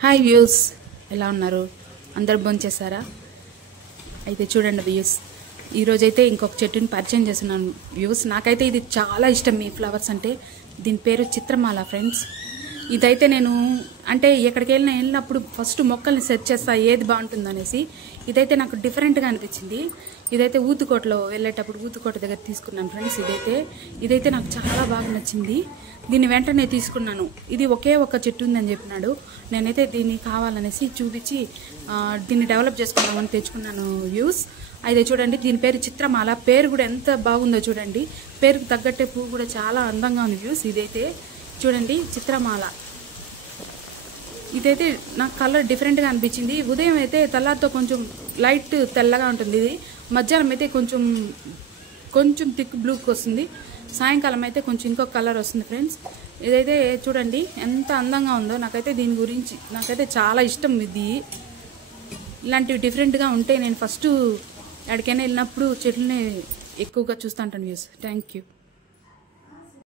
Hi views, ఎలా ఉన్నారు? అందరు భోంచేశారా? అయితే చూడండి వ్యూస్, ఈరోజైతే ఇంకొక చెట్టుని పరిచయం చేస్తున్నాను వ్యూస్. నాకైతే ఇది చాలా ఇష్టం. ఈ ఫ్లవర్స్ అంటే దీని పేరు చిత్రమాల ఫ్రెండ్స్. ఇదైతే నేను అంటే ఎక్కడికి వెళ్ళినప్పుడు ఫస్ట్ మొక్కల్ని సెర్చ్ చేస్తా ఏది బాగుంటుందనేసి. ఇదైతే నాకు డిఫరెంట్గా అనిపించింది. ఇదైతే ఊతుకోటలో వెళ్ళేటప్పుడు ఊతుకోట దగ్గర తీసుకున్నాను ఫ్రెండ్స్. ఇదైతే నాకు చాలా బాగా నచ్చింది. దీన్ని వెంటనే తీసుకున్నాను. ఇది ఒకే ఒక చెట్టు ఉందని చెప్పినాడు. నేనైతే దీన్ని కావాలనేసి చూపించి దీన్ని డెవలప్ చేసుకున్నామని తెచ్చుకున్నాను వ్యూస్. అయితే చూడండి, దీని పేరు చిత్రమాల. పేరు కూడా ఎంత బాగుందో చూడండి. పేరుకు తగ్గట్టే పువ్వు కూడా చాలా అందంగా ఉంది వ్యూస్. ఇదైతే చూడండి చిత్రమాల. ఇదైతే నాకు కలర్ డిఫరెంట్గా అనిపించింది. ఉదయం అయితే తెల్లారితో కొంచెం లైట్ తెల్లగా ఉంటుంది. ఇది మధ్యాహ్నం అయితే కొంచెం థిక్ బ్లూకి వస్తుంది. సాయంకాలం అయితే కొంచెం ఇంకొక కలర్ వస్తుంది ఫ్రెండ్స్. ఇదైతే చూడండి ఎంత అందంగా ఉందో. నాకైతే చాలా ఇష్టం. ఇది ఇలాంటివి డిఫరెంట్గా ఉంటే నేను ఫస్ట్ ఎక్కడికైనా వెళ్ళినప్పుడు చెట్లని ఎక్కువగా చూస్తూ ఉంటాను వ్యూస్. Thank you.